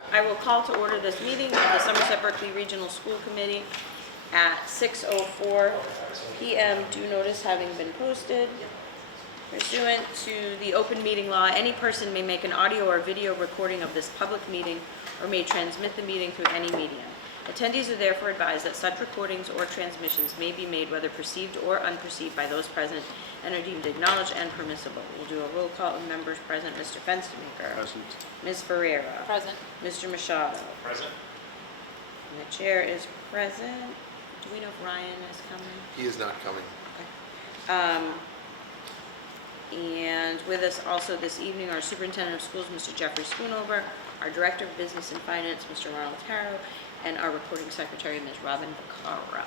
I will call to order this meeting of the Somerset Berkley Regional School Committee at 6:04 p.m. Due notice having been posted. Pursuant to the open meeting law, any person may make an audio or video recording of this public meeting or may transmit the meeting through any medium. Attendees are therefore advised that such recordings or transmissions may be made whether perceived or unperceived by those present and are deemed acknowledged and permissible. We'll do a roll call of members present. Mr. Fenstermaker. Present. Ms. Ferreira. Present. Mr. Machado. Present. And the chair is present. Do we know if Ryan is coming? He is not coming. And with us also this evening, our Superintendent of Schools, Mr. Jeffrey Schoonover, our Director of Business and Finance, Mr. Ronald Harrow, and our Recording Secretary, Ms. Robin Vacara.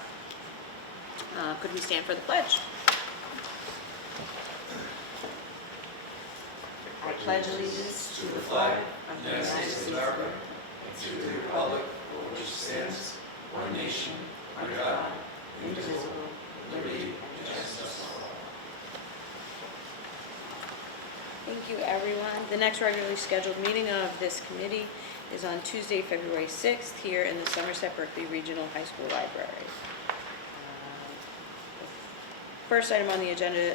Could we stand for the pledge? I pledge allegiance to the flag of the United States of America and to the republic for which it stands, one nation, under God, indivisible, liberty and justice for all. Thank you, everyone. The next regularly scheduled meeting of this committee is on Tuesday, February 6th, here in the Somerset Berkley Regional High School Library. First item on the agenda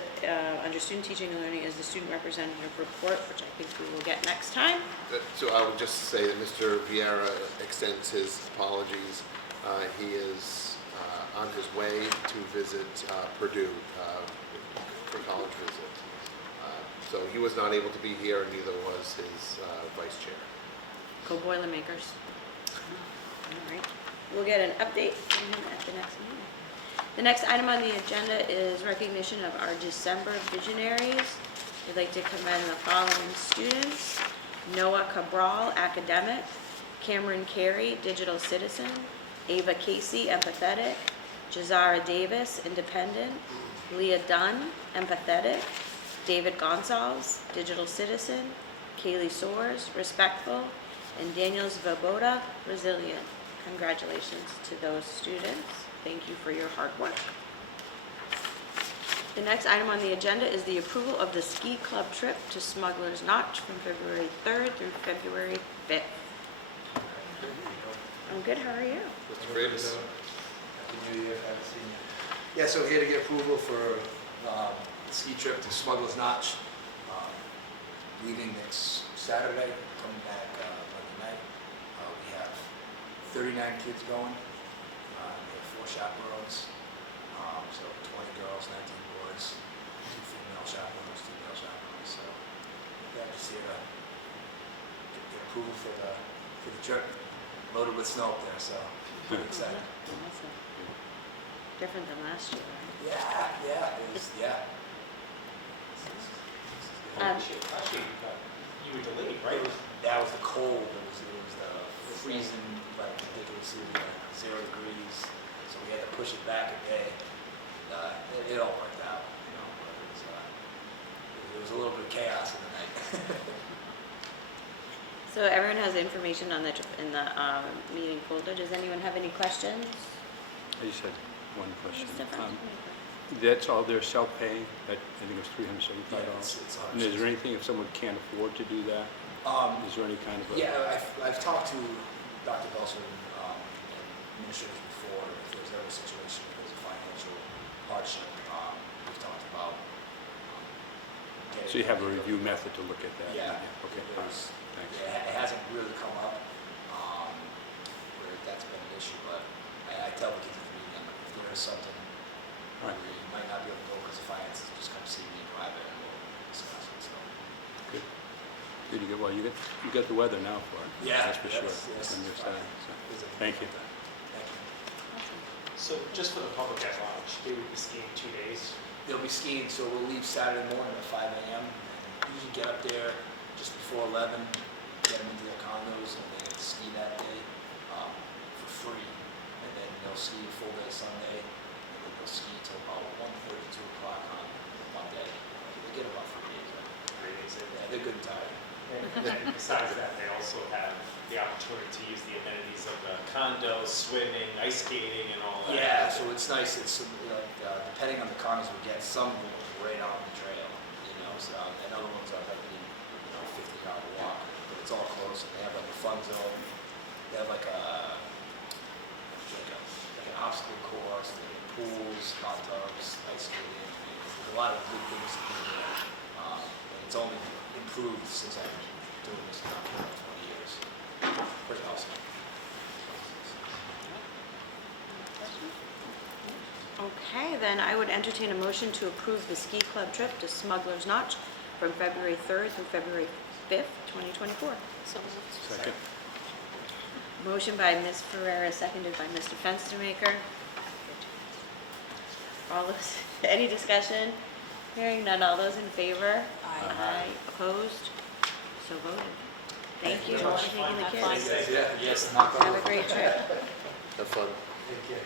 under student teaching and learning is the student representative report, which I think we will get next time. So I would just say that Mr. Vieira extends his apologies. He is on his way to visit Purdue for college visit. So he was not able to be here, and neither was his vice chair. Go Boilermakers. All right. We'll get an update from him at the next meeting. The next item on the agenda is recognition of our December visionaries. We'd like to commend the following students: Noah Cabral, academic; Cameron Carey, digital citizen; Ava Casey, empathetic; Jazara Davis, independent; Leah Dunn, empathetic; David Gonzalez, digital citizen; Kaylee Soares, respectful; and Daniel Svoboda, resilient. Congratulations to those students. Thank you for your hard work. The next item on the agenda is the approval of the ski club trip to Smuggler's Notch from February 3rd through February 5th. I'm good, how are you? Mr. Freitas. Happy New Year, haven't seen you. Yeah, so we're here to get approval for the ski trip to Smuggler's Notch. Leaving next Saturday, coming back Monday night. We have 39 kids going. We have 4 chaperones, so 20 girls, 19 boys, 2 female chaperones, 2 male chaperones. So yeah, just here to get approval for the trip. Loaded with snow up there, so pretty excited. Awesome. Different than last year, right? Yeah, it was, yeah. Actually, you were delayed, right? That was the cold. It was the freezing, like ridiculously 0 degrees. So we had to push it back a day. It all worked out, you know. But it was a little bit of chaos in the night. So everyone has the information on the in the meeting folder. Does anyone have any questions? I just had one question. Mr. Fenstermaker. That's all they're self-paying? I think it was $375. Yeah, it's And is there anything, if someone can't afford to do that? Is there any kind of a... Yeah, I've talked to Dr. Belson and administrators before. If there's ever a situation where there's a financial hardship, we've talked about. So you have a review method to look at that? Yeah. Okay, all right. Thanks. Yeah, it hasn't really come up where that's been an issue, but I tell the kids at the meeting, if there is something where you might not be able to go because of finances, just come see me in private and we'll discuss it. So. Good. Good. You got the weather now for it. Yeah, that's for sure. Yes, On your side. So, thank you. thank you. Awesome. So just for the public at large, they would be skiing 2 days? They'll be skiing, so we'll leave Saturday morning at 5 a.m. and usually get up there just before 11, get them into their condos, and they get to ski that day for free. And then they'll ski a full day Sunday, and then they'll ski till about 1:30, 2 o'clock on Monday. They get about 3 days. 3 days in. Yeah, they're good and tired. And besides that, they also have the opportunity to use the amenities of the condo, swimming, ice skating, and all that. Yeah, so it's nice. It's like depending on the condos we get, some of them are right on the trail, you know. So and other ones are like 50-yard walk, but it's all closed. girls, and they have like a fun zone. They have like an obstacle course, they have pools, hot tubs, ice skating. There's a lot of good things to do there. And it's only improved since I've been doing this now for 20 years. Pretty awesome. Okay, then I would entertain a motion to approve the ski club trip to Smuggler's Notch from February 3rd through February 5th, 2024. Second. Motion by Ms. Ferrera, seconded by Mr. Fenstermaker. All those, any discussion? Hearing none, all those in favor? Aye. Opposed? So voted. Thank you for taking the kids. Yeah, yes. Have a great trip. Have fun. Thank you.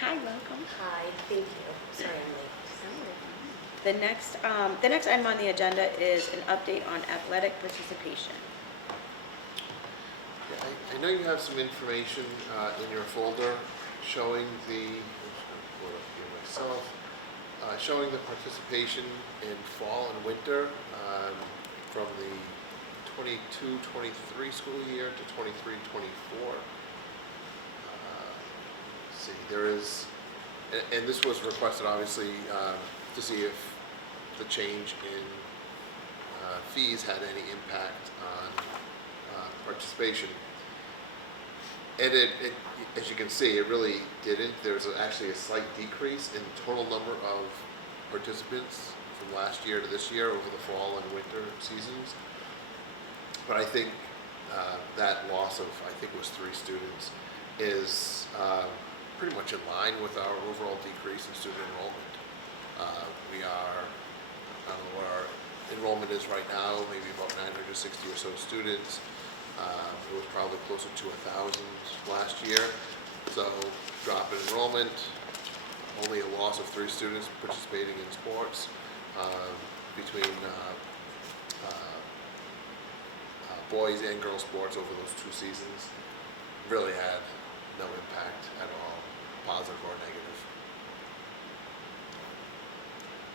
Hi, welcome. Hi, thank you. Sorry I'm late. The next item on the agenda is an update on athletic participation. Yeah, I know you have some information in your folder showing the, I'm just going to pull it up here myself, showing the participation in fall and winter from the 22-23 school year to 23-24. See, there is, and this was requested obviously to see if the change in fees had any impact on participation. And it, as you can see, it really didn't. There's actually a slight decrease in the total number of participants from last year to this year over the fall and winter seasons. But I think that loss of, I think it was 3 students, is pretty much in line with our overall decrease in student enrollment. We are, I don't know what our enrollment is right now, maybe about 960 or so students. It was probably closer to 1,000 last year. So drop in enrollment, only a loss of 3 students participating in sports between boys and girls sports over those 2 seasons. Really had no impact at all, positive or negative.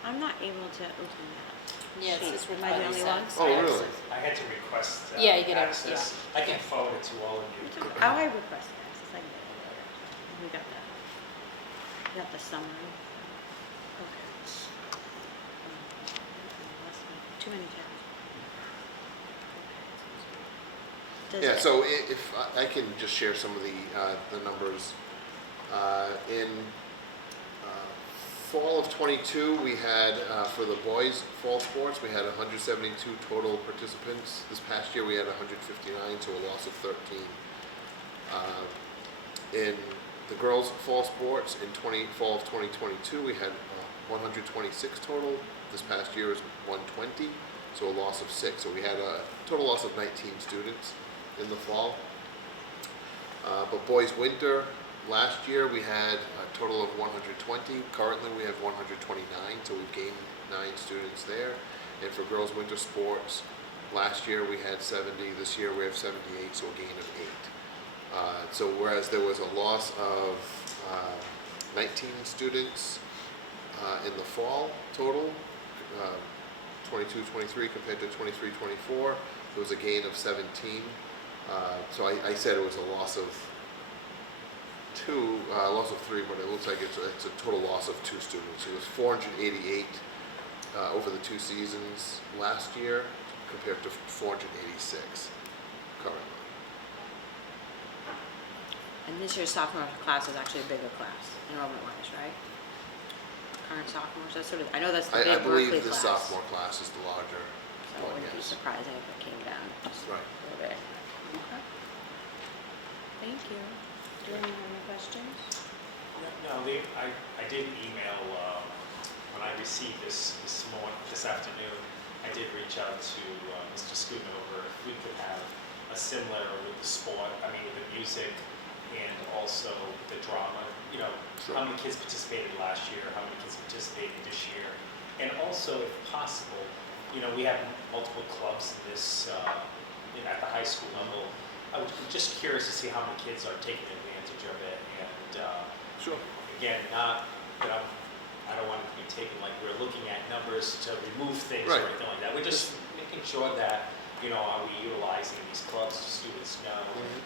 I'm not able to open that. Yeah, it's sheet. just Am I the only one? Oh, really? I had to request Yeah, you can have- access. yeah. I can forward it to all of you. Oh, I requested access, I can get it later. We got that. We got the summary. Okay. Too many tabs. Does Yeah, it- so if I can just share some of the numbers. In fall of '22, we had, for the boys' fall sports, we had 172 total participants. This past year, we had 159, so a loss of 13. In the girls' fall sports, in fall of 2022, we had 126 total. This past year was 120, so a loss of 6. So we had a total loss of 19 students in the fall. But boys' winter, last year we had a total of 120. Currently we have 129, so we've gained 9 students there. And for girls' winter sports, last year we had 70. This year we have 78, so a gain of 8. So whereas there was a loss of 19 students in the fall total, 22-23 compared to 23-24, there was a gain of 17. So I said it was a loss of 3, but it looks like it's a total loss of 2 students. It was 488 over the 2 seasons last year compared to 486 currently. And this year's sophomore class is actually a bigger class, enrollment-wise, right? Current sophomores, that's sort of, I know that's the I big Berkley believe the class. sophomore class is the larger So it one, wouldn't be yes. surprising if it came down just a Right. little bit. Okay. Thank you. Do you have any more questions? No, I did email, when I received this afternoon, I did reach out to Mr. Schoonover if we could have a similar with the sport, with the music and also the drama, Sure. how many kids participated last year, how many kids participated this year. And also, if possible, we have multiple clubs in this, at the high school level. I was just curious to see how many kids are taking advantage of it and Sure. again, not that I don't want it to be taken like we're looking at numbers to remove things Right. or anything like that. We're just making sure that, are we utilizing these clubs, students know, and,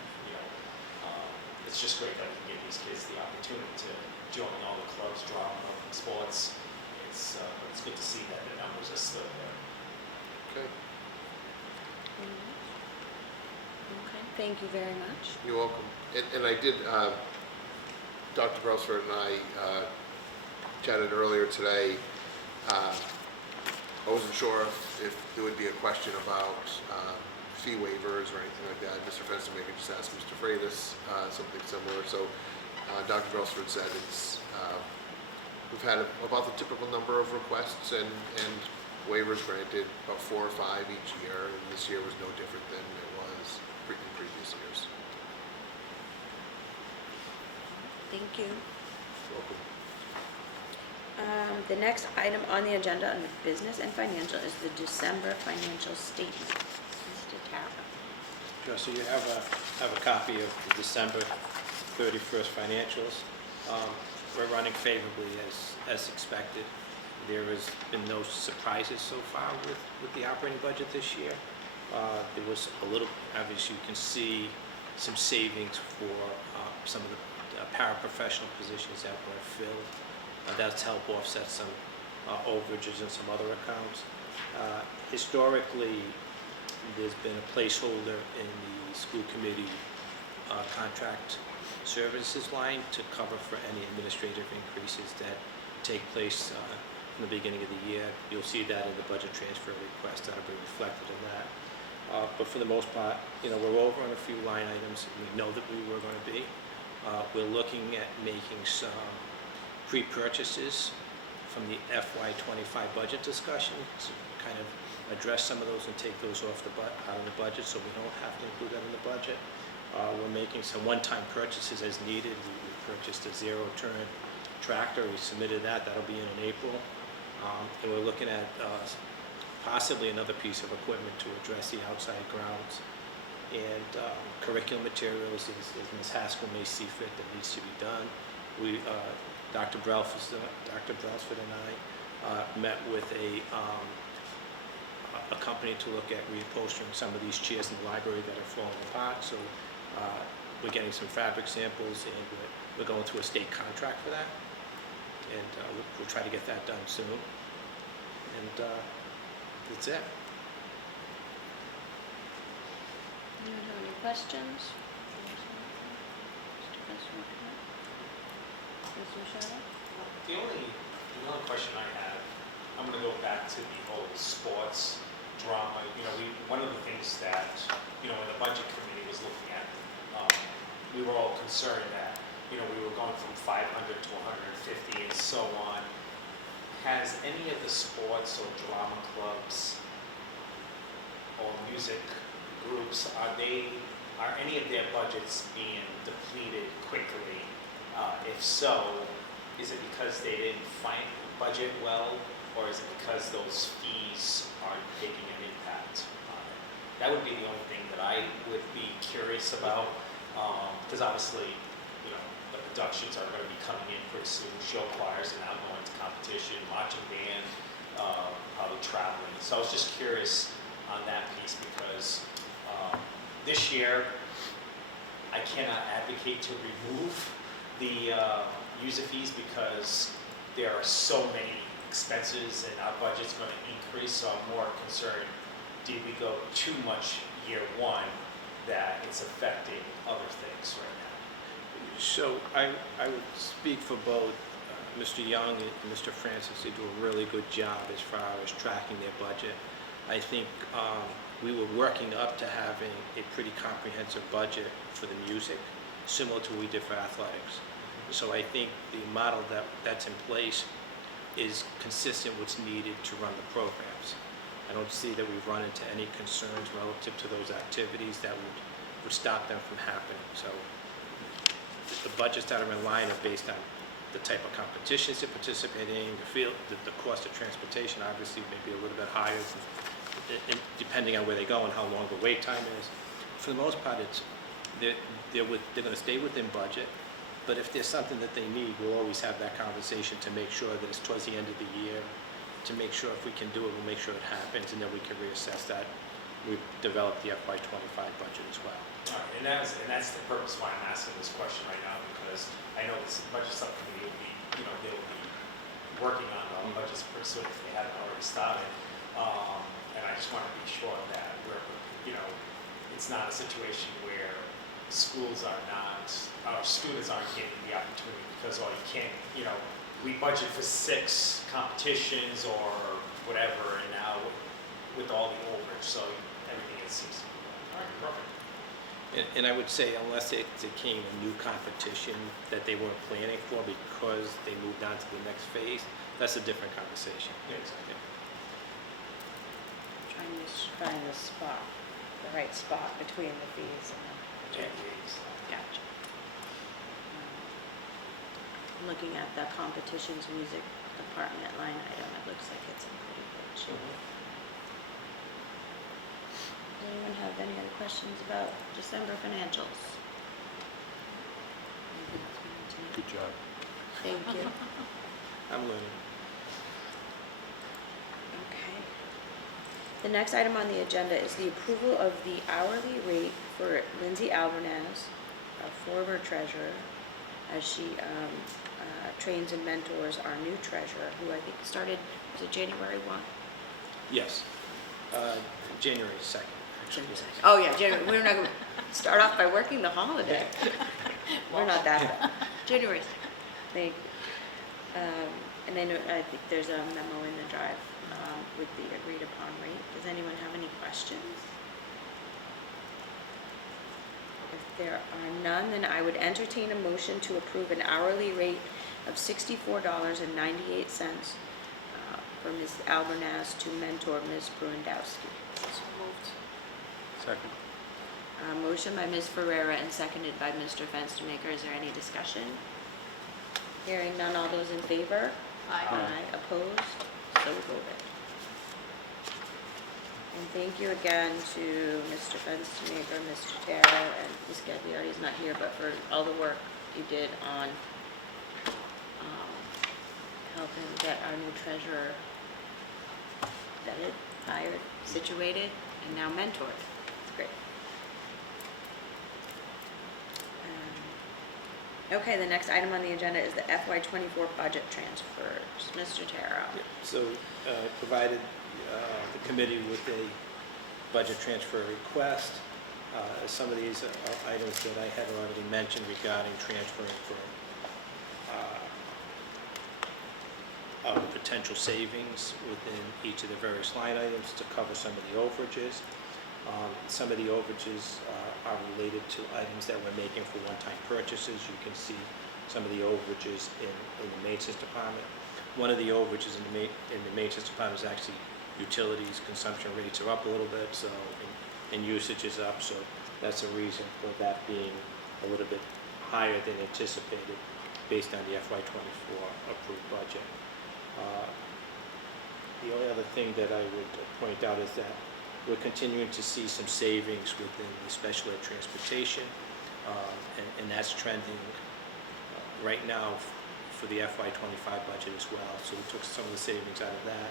it's just great that we can give these kids the opportunity to join all the clubs, drama, sports. It's good to see that the numbers are still there. Okay, Okay, thank you very much. you're welcome. And I did, Dr. Brailsford and I chatted earlier today. I wasn't sure if there would be a question about fee waivers or anything like that. Mr. Fenstermaker just asked Mr. Freitas something similar. So Dr. Brailsford said we've had about the typical number of requests and waivers granted, about 4 or 5 each year, and this year was no different than it was in previous years. Thank you. Welcome. The next item on the agenda under business and financial is the December financial statement. Mr. Tara. Sure, so you have a copy of the December 31st financials. We're running favorably as expected. There has been no surprises so far with the operating budget this year. There was a little, obviously you can see some savings for some of the paraprofessional positions that were filled. That's helped offset some overages in some other accounts. Historically, there's been a placeholder in the school committee contract services line to cover for any administrative increases that take place in the beginning of the year. You'll see that in the budget transfer request. That'll be reflected in that. But for the most part, we're over on a few line items we know that we were going to be. We're looking at making some pre-purchases from the FY25 budget discussion to kind of address some of those and take those off out of the budget so we don't have to include that in the budget. We're making some one-time purchases as needed. We purchased a zero-turn tractor. We submitted that. That'll be in April. And we're looking at possibly another piece of equipment to address the outside grounds. And curriculum materials, as Ms. Haskell may see fit, that needs to be done. Dr. Brailsford and I met with a company to look at reupholstering some of these chairs in the library that are falling apart. So we're getting some fabric samples, and we're going through a state contract for that. And we'll try to get that done soon. And that's it. Anyone have any questions? Mr. Shadow? The only question I have, I'm going to go back to the whole sports drama. One of the things that, when the budget committee was looking at, we were all concerned that, we were going from 500 to 150 and so on. Has any of the sports or drama clubs or music groups, are any of their budgets being depleted quickly? If so, is it because they didn't budget well, or is it because those fees are taking an impact on it? That would be the only thing that I would be curious about, because obviously, the productions are going to be coming in pretty soon. Show choirs are now going to competition, marching band, probably traveling. So I was just curious on that piece because this year I cannot advocate to remove the user fees because there are so many expenses and our budget's going to increase. So I'm more concerned, did we go too much year one that it's affecting other things right now? So I would speak for both Mr. Young and Mr. Francis. They do a really good job as far as tracking their budget. I think we were working up to having a pretty comprehensive budget for the music, similar to what we did for athletics. So I think the model that's in place is consistent with what's needed to run the programs. I don't see that we've run into any concerns relative to those activities that would stop them from happening. So the budgets that are in line are based on the type of competitions they're participating in, the cost of transportation obviously may be a little bit higher depending on where they go and how long the wait time is. For the most part, they're going to stay within budget. But if there's something that they need, we'll always have that conversation to make sure that it's towards the end of the year, to make sure if we can do it, we'll make sure it happens, and then we can reassess that. We've developed the FY '25 budget as well. All right, and that's the purpose why I'm asking this question right now, because I know this budget subcommittee will be, they'll be working on the budgets pretty soon if they haven't already started. And I just want to be sure that it's not a situation where schools are not, our students aren't getting the opportunity because, you can't, we budget for 6 competitions or whatever, and now with all the overage, so everything seems to be, all right, perfect. And I would say unless it became a new competition that they weren't planning for because they moved on to the next phase, that's a different conversation. Yeah, exactly. Trying to find the right spot between the fees and the budget. Gotcha. Looking at the competitions music department line item, it looks like it's in pretty good shape. Does anyone have any other questions about December financials? Anything else we need to know? Good job. Thank you. I'm learning. Okay. The next item on the agenda is the approval of the hourly rate for Lindsay Albernaz, our former treasurer, as she trains and mentors our new treasurer, who I think started, was it January 1? Yes. January 2nd. January 2nd. Oh, yeah, January. We're not going to start off by working the holiday. We're not that bad. January 2nd. Thank you. And then I think there's a memo in the drive with the agreed upon rate. Does anyone have any questions? If there are none, then I would entertain a motion to approve an hourly rate of $64.98 for Ms. Albernaz to mentor Ms. Brundowski. So moved. Second. Motion by Ms. Ferrera and seconded by Mr. Fenstermaker. Is there any discussion? Hearing none, all those in favor? Aye. Opposed? So voted. And thank you again to Mr. Fenstermaker, Mr. Tara, and Ms. Gagliardi is not here, but for all the work you did on helping get our new treasurer vetted, hired, situated, and now mentored. It's great. Okay, the next item on the agenda is the FY '24 budget transfers. Mr. Tara. So I provided the committee with a budget transfer request. Some of these are items that I had already mentioned regarding transferring from potential savings within each of the various line items to cover some of the overages. Some of the overages are related to items that we're making for one-time purchases. You can see some of the overages in the maintenance department. One of the overages in the maintenance department is actually utilities. Consumption rates are up a little bit, so and usage is up, so that's a reason for that being a little bit higher than anticipated based on the FY '24 approved budget. The only other thing that I would point out is that we're continuing to see some savings within the special ed transportation, and that's trending right now for the FY '25 budget as well. So we took some of the savings out of that.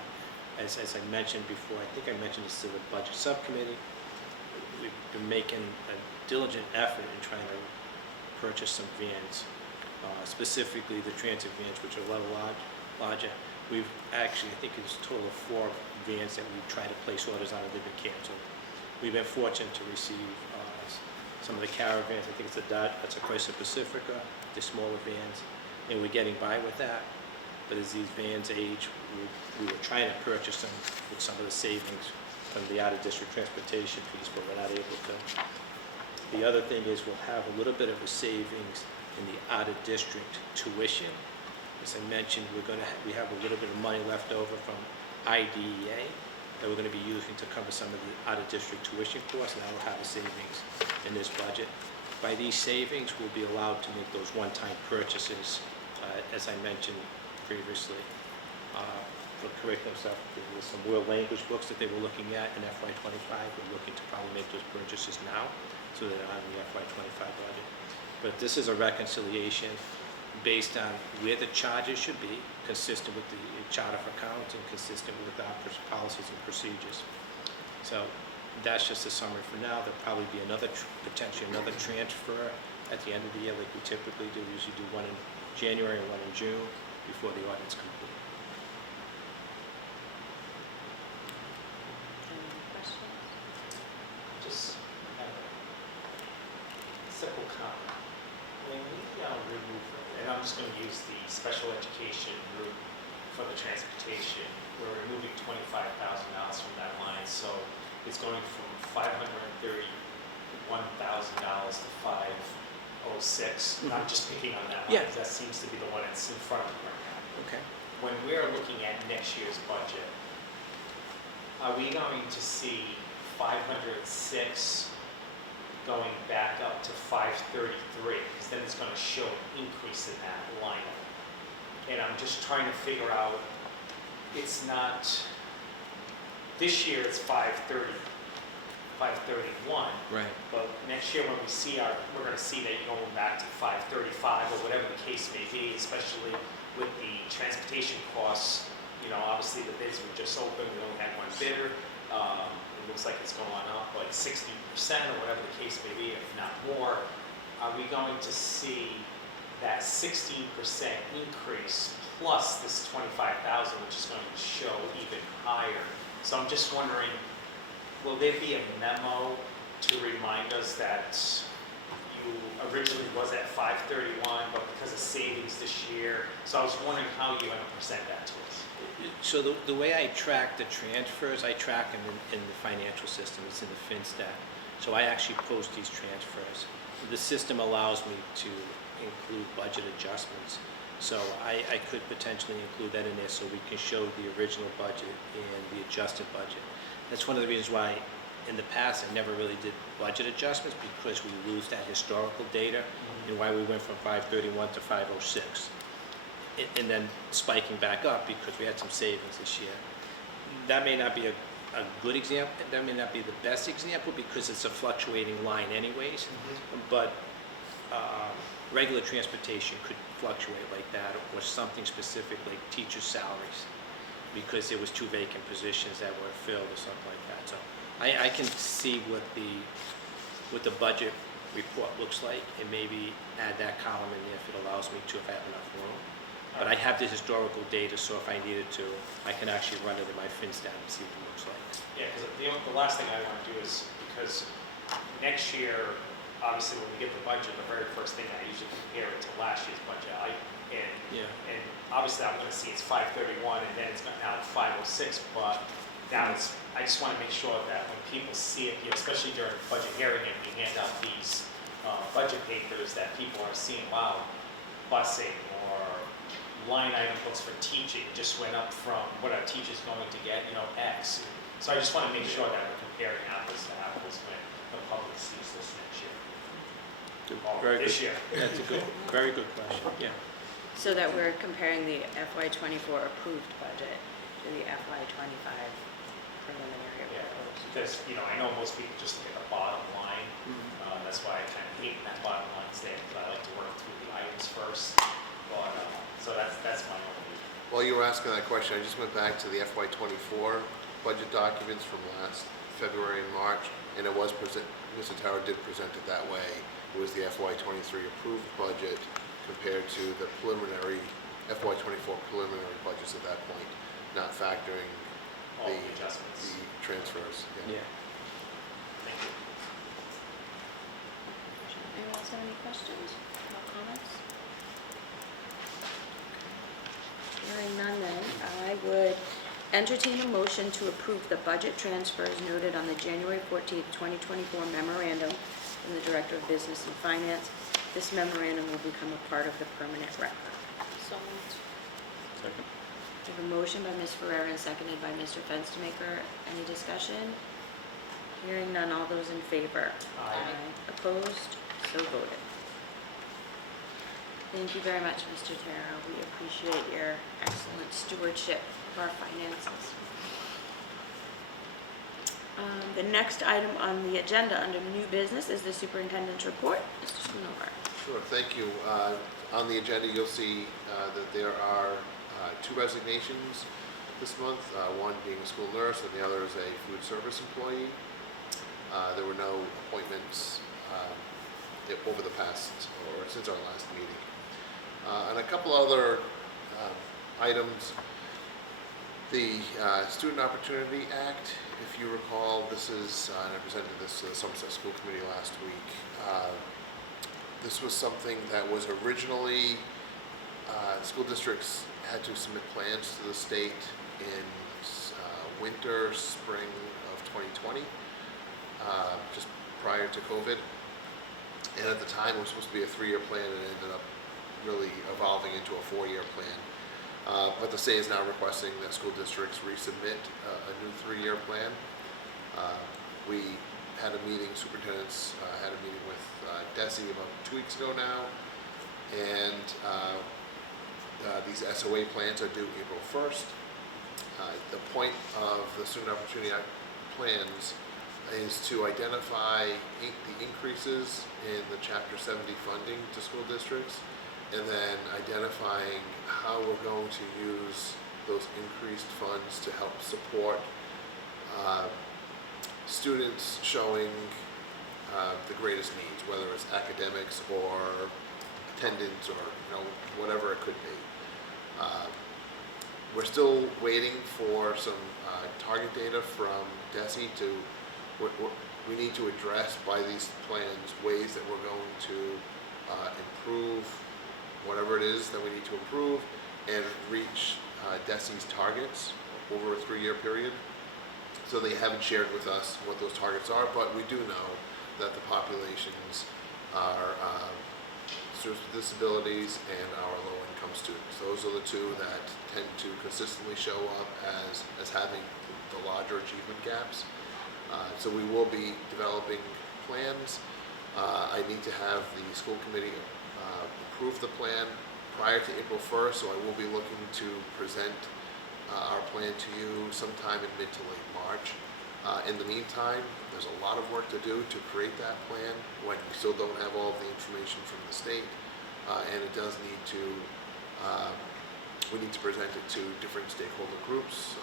As I mentioned before, I think I mentioned this to the budget subcommittee, we've been making a diligent effort in trying to purchase some vans, specifically the transit vans, which are a little larger. We've actually, I think it's a total of 4 vans that we've tried to place orders on and they've been canceled. We've been fortunate to receive some of the caravans. I think it's a Chrysler Pacifica, the smaller vans, and we're getting by with that. But as these vans age, we were trying to purchase them with some of the savings from the out-of-district transportation piece, but we're not able to. The other thing is we'll have a little bit of a savings in the out-of-district tuition. As I mentioned, we have a little bit of money left over from IDEA that we're going to be using to cover some of the out-of-district tuition costs, and that will have a savings in this budget. By these savings, we'll be allowed to make those one-time purchases, as I mentioned previously. For curriculum stuff, there's some world language books that they were looking at in FY '25. We're looking to probably make those purchases now, so they're on the FY '25 budget. But this is a reconciliation based on where the charges should be, consistent with the Charter of Accounts and consistent with our policies and procedures. So that's just a summary for now. There'll probably be potentially another transfer at the end of the year like we typically do. We usually do one in January and one in June before the audit's complete. Any questions? Just have a simple comment. When we remove, and I'm just going to use the special education route for the transportation, we're removing $25,000 from that line, so it's going from $531,000 to $506. I'm just picking on that one, Yeah. because that seems to be the one that's in front of me right now. Okay. When we're looking at next year's budget, are we going to see 506 going back up to 533? Because then it's going to show an increase in that line item. And I'm just trying to figure out, it's not, this year it's 530, 531. Right. But next year when we see we're going to see that you're going back to 535 or whatever the case may be, especially with the transportation costs. You know, obviously the bids were just open, we only had one bidder. It looks like it's going up like 60% or whatever the case may be, if not more. Are we going to see that 16% increase plus this 25,000, which is going to show even higher? So I'm just wondering, will there be a memo to remind us that you originally was at 531, but because of savings this year? So I was wondering how you're going to present that to us. So the way I track the transfers, I track them in the financial system. It's in the FinStat. So I actually post these transfers. The system allows me to include budget adjustments. So I could potentially include that in there so we can show the original budget and the adjusted budget. That's one of the reasons why in the past I never really did budget adjustments, because we lose that historical data and why we went from 531 to 506. And then spiking back up because we had some savings this year. That may not be a good example, that may not be the best example because it's a fluctuating line anyways, but regular transportation could fluctuate like that, or something specific like teacher salaries, because there was 2 vacant positions that were filled or something like that. So I can see what the budget report looks like and maybe add that column in there if it allows me to, if I have enough room. But I have the historical data, so if I needed to, I can actually run it in my FinStat and see what it looks like. Yeah, because the last thing I want to do is, because next year, obviously when we get the budget, the very first thing I usually compare it to last year's budget. And obviously I'm going to see it's 531 and then it's now 506, but now I just want to make sure that when people see it, especially during budget hearing and we hand out these budget papers, that people are seeing, wow, busing or line item books for teaching just went up from what our teachers going to get, X. So I just want to make sure that we're comparing apples to apples when the public sees this next year. Or Very this good. year. That's a very good question, yeah. So that we're comparing the FY24 approved budget to the FY25 preliminary Yeah, proposed. because, I know most people just look at the bottom line. That's why I kind of hate that bottom line stand, because I like to work through the items first. But, so that's my only. While you were asking that question, I just went back to the FY24 budget documents from last February and March, and it was Mr. Tower did present it that way. It was the FY23 approved budget compared to the preliminary FY24 preliminary budgets at that point, not factoring All the the adjustments. the transfers. Yeah. Thank you. Anyone else have any questions or comments? Hearing none then, I would entertain a motion to approve the budget transfers noted on the January 14th, 2024 memorandum from the Director of Business and Finance. This memorandum will become a part of the permanent record. So moved. Second. We have a motion by Ms. Ferrera and seconded by Mr. Fenstermaker. Any discussion? Hearing none, all those in favor? Aye. Opposed? So voted. Thank you very much, Mr. Terrell. We appreciate your excellent stewardship of our finances. The next item on the agenda under new business is the superintendent's report. Mr. Schoonover. Sure, thank you. On the agenda, you'll see that there are 2 resignations this month, one being a school nurse and the other is a food service employee. There were no appointments over the past, or since our last meeting. And a couple other items. The Student Opportunity Act, if you recall, this is, and I presented this to the Somerset School Committee last week. This was something that was originally, school districts had to submit plans to the state in winter, spring of 2020, just prior to COVID. And at the time, it was supposed to be a 3-year plan, and it ended up really evolving into a 4-year plan. But the state is now requesting that school districts resubmit a new 3-year plan. We had a meeting, superintendents had a meeting with DESE about 2 weeks ago now, and these SOA plans are due April 1st. The point of the Student Opportunity Act plans is to identify the increases in the Chapter 70 funding to school districts, and then identifying how we're going to use those increased funds to help support students showing the greatest needs, whether it's academics or attendance or whatever it could be. We're still waiting for some target data from DESE to, we need to address by these plans ways that we're going to improve whatever it is that we need to improve and reach DESE's targets over a 3-year period. So they haven't shared with us what those targets are, but we do know that the populations are students with disabilities and our low-income students. Those are the two that tend to consistently show up as having the larger achievement gaps. So we will be developing plans. I need to have the school committee approve the plan prior to April 1st, so I will be looking to present our plan to you sometime in mid to late March. In the meantime, there's a lot of work to do to create that plan when we still don't have all of the information from the state, and it does need to, we need to present it to different stakeholder groups,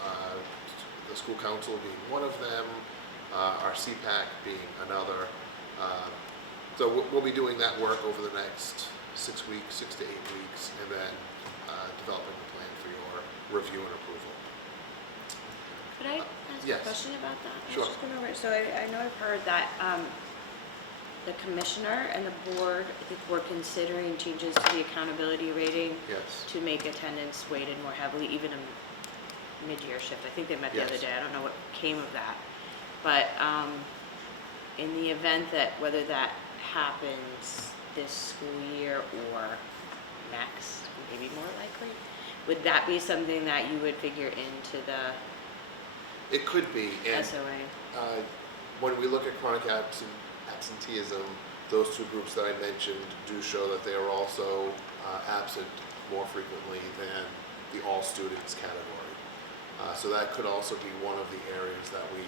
the school council being one of them, our CPAC being another. So we'll be doing that work over the next 6 to 8 weeks, and then developing the plan for your review and approval. Could I ask Yes. a question about that? I was Sure. just going over it. So I know I've heard that the commissioner and the board, I think, were considering changes to the accountability rating Yes. to make attendance weighted more heavily, even in mid-year shift. I think they met the other Yes. day. I don't know what came of that. But in the event that whether that happens this school year or next, maybe more likely, would that be something that you would figure into the It could be, and SOA? when we look at chronic absenteeism, those two groups that I mentioned do show that they are also absent more frequently than the all students category. So that could also be one of the areas that we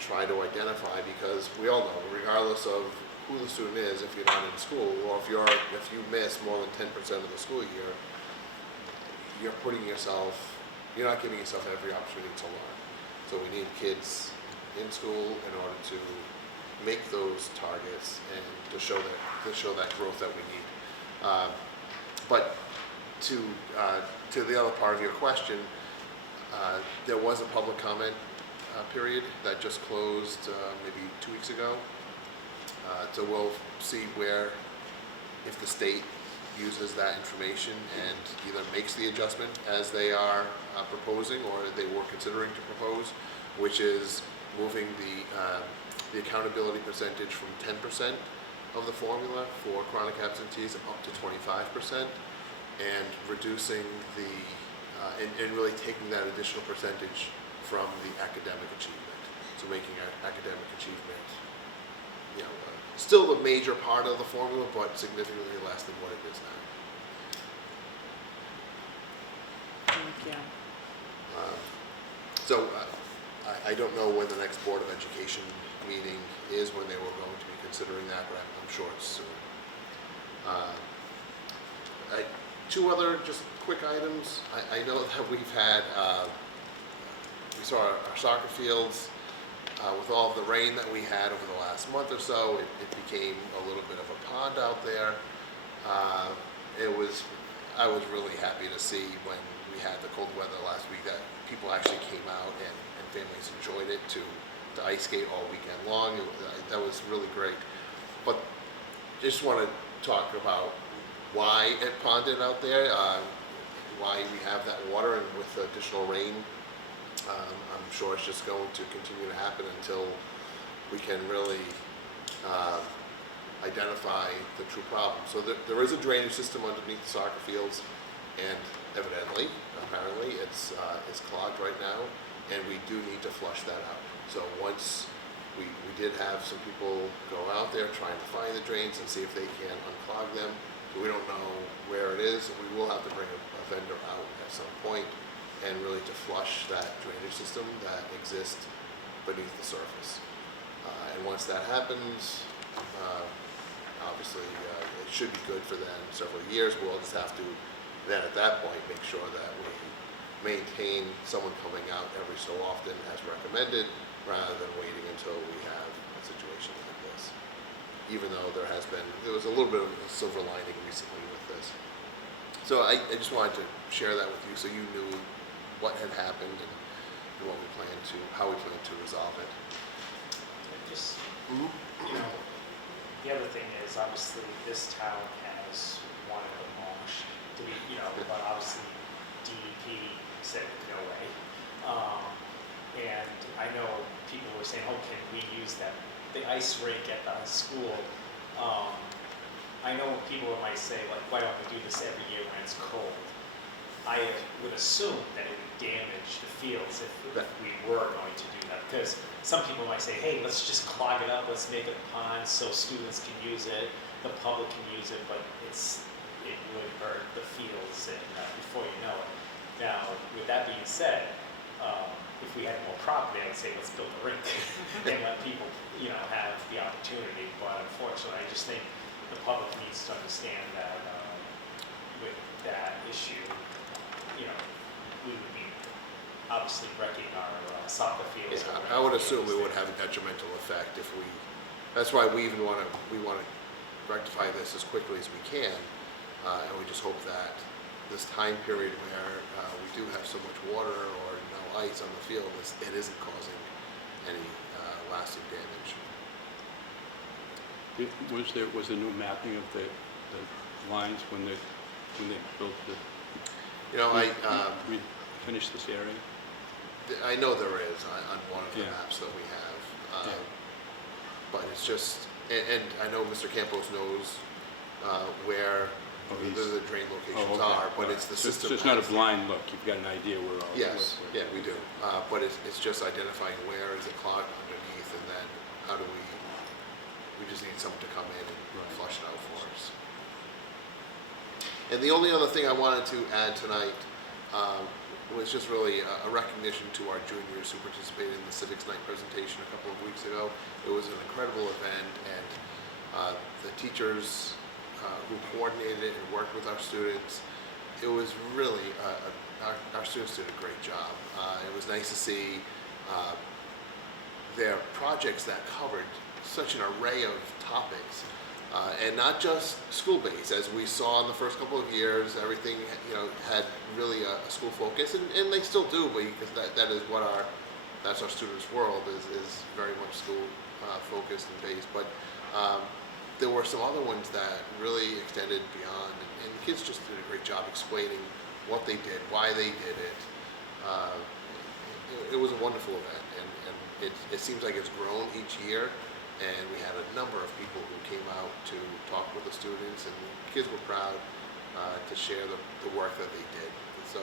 try to identify, because we all know, regardless of who the student is, if you're not in school, or if you miss more than 10% of the school year, you're not giving yourself every opportunity to learn. So we need kids in school in order to make those targets and to show that growth that we need. But to the other part of your question, there was a public comment period that just closed maybe 2 weeks ago. So we'll see if the state uses that information and either makes the adjustment as they are proposing or they were considering to propose, which is moving the accountability percentage from 10% of the formula for chronic absenteeism up to 25%, and reducing and really taking that additional percentage from the academic achievement. So making academic achievement, still a major part of the formula, but significantly less than what it is now. Thank you. So I don't know when the next Board of Education meeting is, when they were going to be considering that, but I'm sure it's soon. Two other just quick items. I know that we've had, we saw our soccer fields, with all of the rain that we had over the last month or so, it became a little bit of a pond out there. I was really happy to see when we had the cold weather last week that people actually came out and families enjoyed it to ice skate all weekend long. That was really great. But just want to talk about why it ponded out there, why we have that water, and with additional rain, I'm sure it's just going to continue to happen until we can really identify the true problem. So there is a drainage system underneath the soccer fields, and evidently, apparently, it's clogged right now, and we do need to flush that out. So once we did have some people go out there trying to find the drains and see if they can unclog them. So we don't know where it is, and we will have to bring a vendor out at some point and really to flush that drainage system that exists beneath the surface. And once that happens, obviously it should be good for then several years. We'll just have to then at that point make sure that we maintain someone coming out every so often as recommended, rather than waiting until we have a situation like this. Even though there was a little bit of a silver lining recently with this. So I just wanted to share that with you so you knew what had happened and how we plan to resolve it. Just, you know, the other thing is obviously this town has wanted a marsh to be, you know, but obviously DEP said no way. And I know people were saying, oh, can we use the ice rink at the school? I know people might say, like, why don't we do this every year when it's cold? I would assume that it would damage the fields if we were going to do that, because some people might say, hey, let's just clog it up, let's make it a pond so students can use it, the public can use it, but it would hurt the fields and before you know it. Now, with that being said, if we had more property, I'd say let's build a rink and let people, you know, have the opportunity. But unfortunately, I just think the public needs to understand that with that issue, you know, we would be obviously wrecking our soccer fields. Yeah, I would assume it would have a detrimental effect if we. That's why we want to rectify this as quickly as we can, and we just hope that this time period where we do have so much water or no ice on the field, it isn't causing any lasting damage. Was there new mapping of the lines when they built the? You know, Finish this area? I know there is on one of the Yeah. maps that we have, Yeah. but it's just, and I know Mr. Campos knows where the drain locations okay. are, but Right. it's the So system. it's not a blind look, you've got an idea where all. Yes, yeah, we do. But it's just identifying where is it clogged underneath, and then how do we just need someone to come in and Right. flush it out for us. And the only other thing I wanted to add tonight was just really a recognition to our juniors who participated in the Civics Night presentation a couple of weeks ago. It was an incredible event, and the teachers who coordinated it and worked with our students, it was really, our students did a great job. It was nice to see their projects that covered such an array of topics. And not just school-based, as we saw in the first couple of years, everything, you know, had really a school focus, and they still do, because that is what that's our students' world, is very much school focused and based. But there were some other ones that really extended beyond, and the kids just did a great job explaining what they did, why they did it. It was a wonderful event, and it seems like it's grown each year. And we had a number of people who came out to talk with the students, and the kids were proud to share the work that they did. And so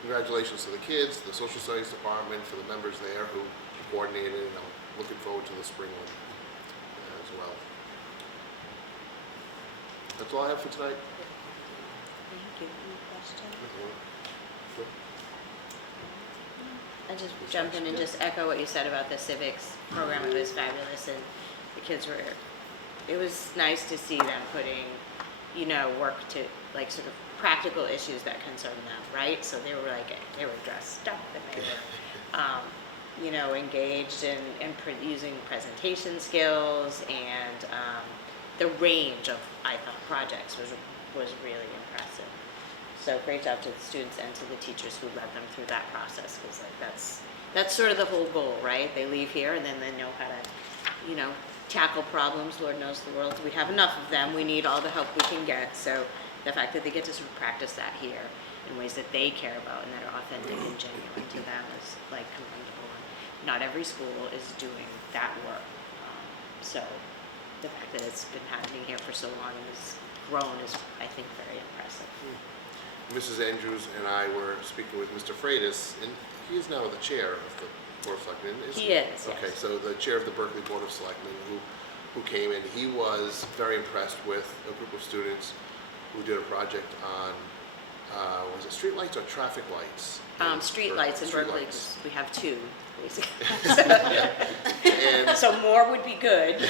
congratulations to the kids, the social studies department, for the members there who coordinated, and I'm looking forward to the spring one as well. That's all I have for tonight. Thank you. Any questions? Sure. I'll just jump in and just echo what you said about the civics program. It was fabulous, and the kids were it was nice to see them putting, you know, work to, like, sort of practical issues that concern them, right? So they were like, they were dressed up and they were, you know, engaged in using presentation skills, and the range of, I thought, projects was really impressive. So great job to the students and to the teachers who led them through that process, because like that's sort of the whole goal, right? They leave here and then they know how to, you know, tackle problems. Lord knows the world, we have enough of them. We need all the help we can get. So the fact that they get to sort of practice that here in ways that they care about and that are authentic and genuine to them is like commendable. Not every school is doing that work. So the fact that it's been happening here for so long and has grown is, I think, very impressive. Mrs. Andrews and I were speaking with Mr. Freitas, and he is now the chair of the Board of Selectmen, isn't He is, yes. Okay, so the chair of the Berkley Board of Selectmen who came in, he was very impressed with a group of students who did a project on, was it street lights or traffic lights? Street lights in Berkeley, Streetlights. 'cause we have two, basically. And So more would be good.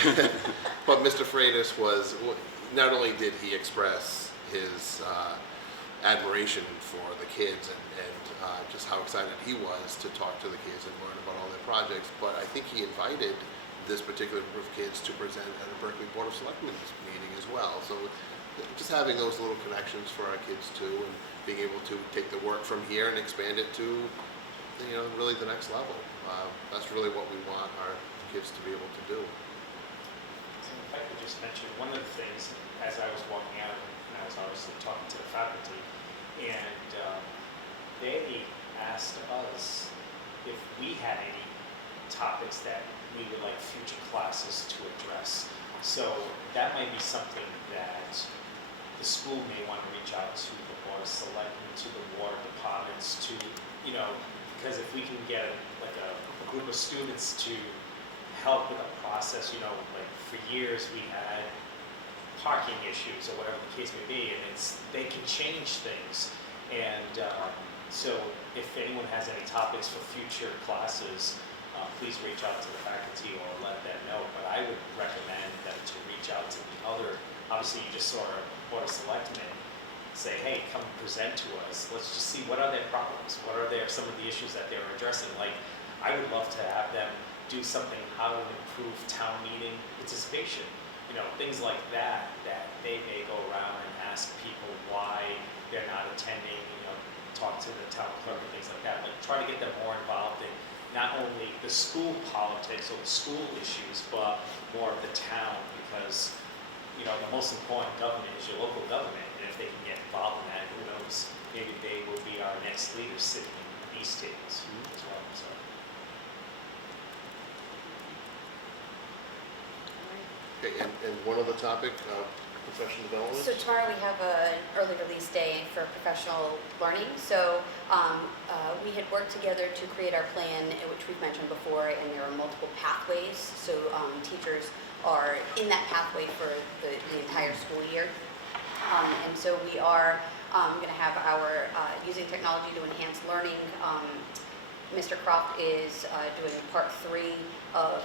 But Mr. Freitas was, not only did he express his admiration for the kids and just how excited he was to talk to the kids and learn about all their projects, but I think he invited this particular group of kids to present at a Berkeley Board of Selectmen meeting as well. So just having those little connections for our kids too, and being able to take the work from here and expand it to, you know, really the next level. That's really what we want our kids to be able to do. If I could just mention, one of the things, as I was walking out, and I was obviously talking to the faculty, and they asked us if we had any topics that we would like future classes to address. So that might be something that the school may want to reach out to the Board of Selectmen, to the water departments, to, you know, because if we can get like a group of students to help with a process, you know, like for years we had parking issues or whatever the case may be, and they can change things. And so if anyone has any topics for future classes, please reach out to the faculty or let them know. But I would recommend them to reach out to the other, obviously you just saw a Board of Selectmen, say, hey, come present to us. Let's just see what are their problems, what are some of the issues that they're addressing. Like, I would love to have them do something, how to improve town meeting participation. You know, things like that they may go around and ask people why they're not attending, you know, talk to the town clerk and things like that. Like, try to get them more involved in not only the school politics or the school issues, but more of the town, because, you know, the most important government is your local government, and if they can get involved in that, who knows, maybe they will be our next leaders sitting in these tables as well, so. Okay, and one other topic, professional development? So tomorrow we have an early release day for professional learning. So we had worked together to create our plan, which we've mentioned before, and there are multiple pathways. So teachers are in that pathway for the entire school year. And so we are going to have our using technology to enhance learning. Mr. Croft is doing part 3 of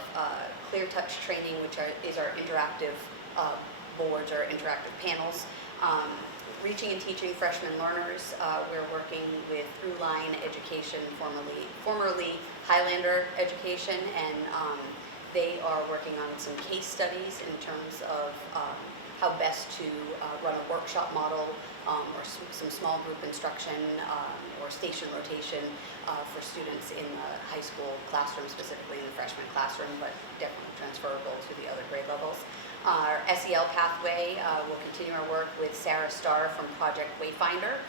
Clear Touch training, which is our interactive boards or interactive panels. Reaching and teaching freshman learners, we're working with Throughline Education, formerly Highlander Education, and they are working on some case studies in terms of how best to run a workshop model or some small group instruction or station rotation for students in the high school classroom, specifically in the freshman classroom, but definitely transferable to the other grade levels. Our SEL pathway will continue our work with Sarah Starr from Project Wayfinder.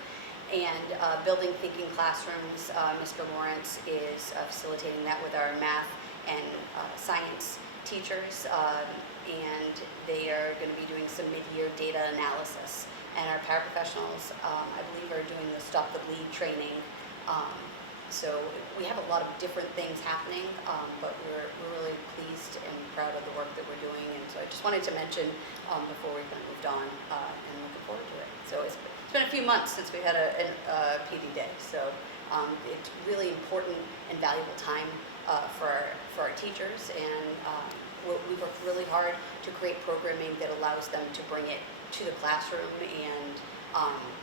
And building thinking classrooms, Mr. Lawrence is facilitating that with our math and science teachers, and they are going to be doing some mid-year data analysis. And our paraprofessionals, I believe, are doing the Stop the Bleed training. So we have a lot of different things happening, but we're really pleased and proud of the work that we're doing. And so I just wanted to mention before we kind of moved on, and looking forward to it. So it's been a few months since we had a PD day. So it's really important and valuable time for our teachers, and we've worked really hard to create programming that allows them to bring it to the classroom and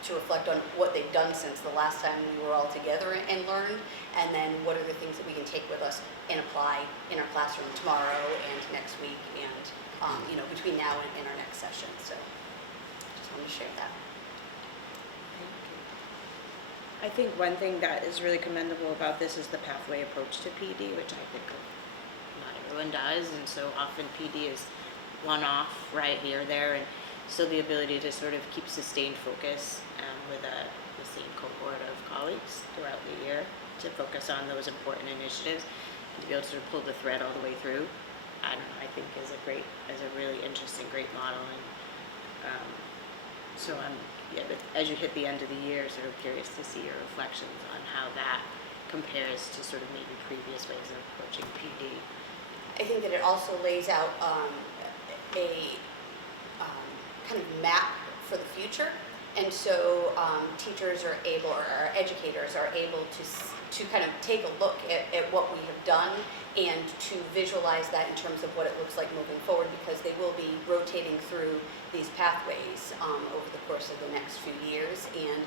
to reflect on what they've done since the last time we were all together and learned, and then what are the things that we can take with us and apply in our classroom tomorrow and next week and between now and our next session. So just wanted to share that. I think one thing that is really commendable about this is the pathway approach to PD, which I think not everyone does, and so often PD is one-off, right, here, there, and so the ability to sort of keep sustained focus with the same cohort of colleagues throughout the year to focus on those important initiatives and to be able to sort of pull the thread all the way through, I don't know, I think is a really interesting, great model, and so but as you hit the end of the year, sort of curious to see your reflections on how that compares to sort of maybe previous ways of approaching PD. I think that it also lays out a kind of map for the future, and so teachers are able, or our educators are able to kind of take a look at what we have done and to visualize that in terms of what it looks like moving forward, because they will be rotating through these pathways over the course of the next few years, and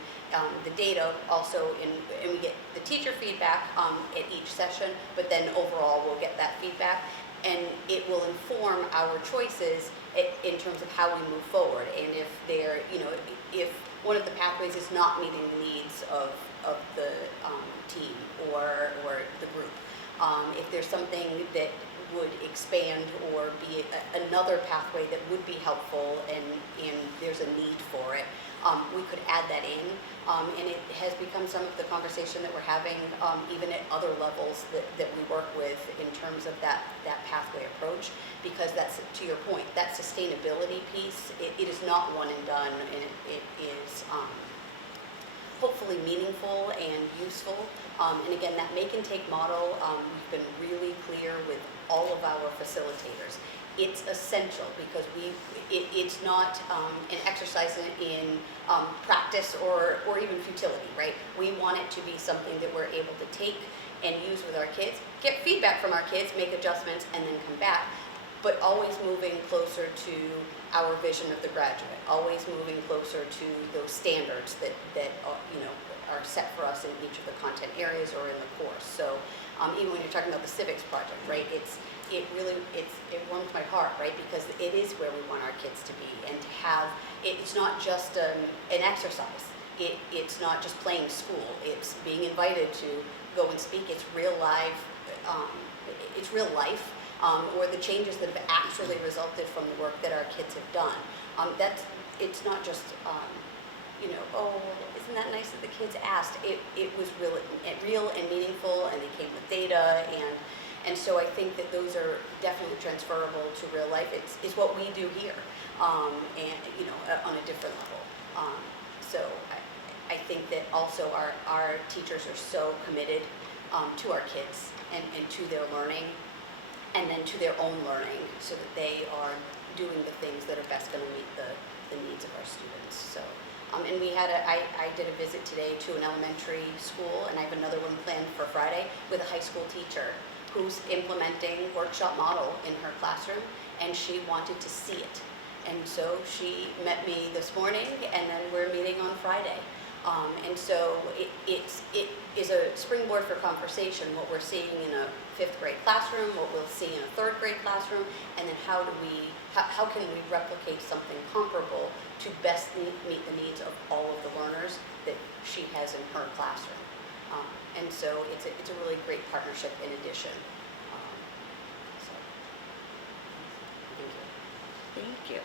the data also, and we get the teacher feedback at each session, but then overall we'll get that feedback, and it will inform our choices in terms of how we move forward, and if they're, if one of the pathways is not meeting the needs of the team or the group, if there's something that would expand or be another pathway that would be helpful and there's a need for it, we could add that in. And it has become some of the conversation that we're having even at other levels that we work with in terms of that pathway approach, because that's, to your point, that sustainability piece, it is not one and done, and it is hopefully meaningful and useful. And again, that make and take model, we've been really clear with all of our facilitators. It's essential because it's not an exercise in practice or even futility, right? We want it to be something that we're able to take and use with our kids, get feedback from our kids, make adjustments, and then come back, but always moving closer to our vision of the graduate, always moving closer to those standards that are set for us in each of the content areas or in the course. So even when you're talking about the civics project, right, it warms my heart, right, because it is where we want our kids to be, and to have, it's not just an exercise, it's not just playing school, it's being invited to go and speak, it's real life, or the changes that have actually resulted from the work that our kids have done. It's not just, oh, isn't that nice that the kids asked? It was real and meaningful, and they came with data, and so I think that those are definitely transferable to real life. It's what we do here, and on a different level. So I think that also our teachers are so committed to our kids and to their learning, and then to their own learning, so that they are doing the things that are best going to meet the needs of our students. So, and we had I did a visit today to an elementary school, and I have another one planned for Friday with a high school teacher who's implementing workshop model in her classroom, and she wanted to see it. And so she met me this morning, and then we're meeting on Friday. And so it is a springboard for conversation, what we're seeing in a 5th grade classroom, what we'll see in a 3rd grade classroom, and then how can we replicate something comparable to best meet the needs of all of the learners that she has in her classroom. And so it's a really great partnership in addition. So, thank you.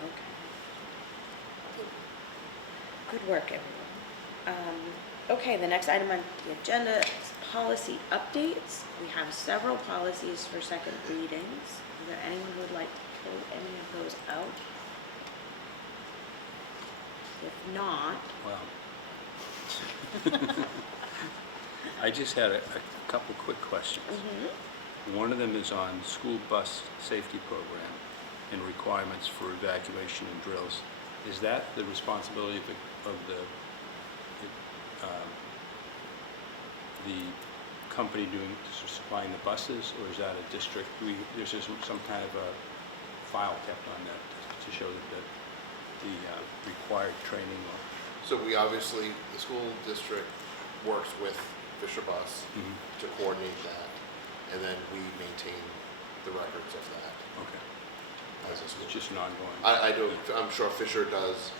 Thank you. Good work, everyone. Okay, the next item on the agenda is policy updates. We have several policies for second readings. Is there anyone who would like to pull any of those out? If not, Well, I just had a couple quick questions. One of them is on school bus safety program and requirements for evacuation and drills. Is that the responsibility of the company supplying the buses, or is that a district? There's some kind of a file kept on that to show that the required training or... So we obviously, the school district works with Fisher Bus to coordinate that, and then we maintain the records of that Okay. as a school. It's just an ongoing... I'm sure Fisher does.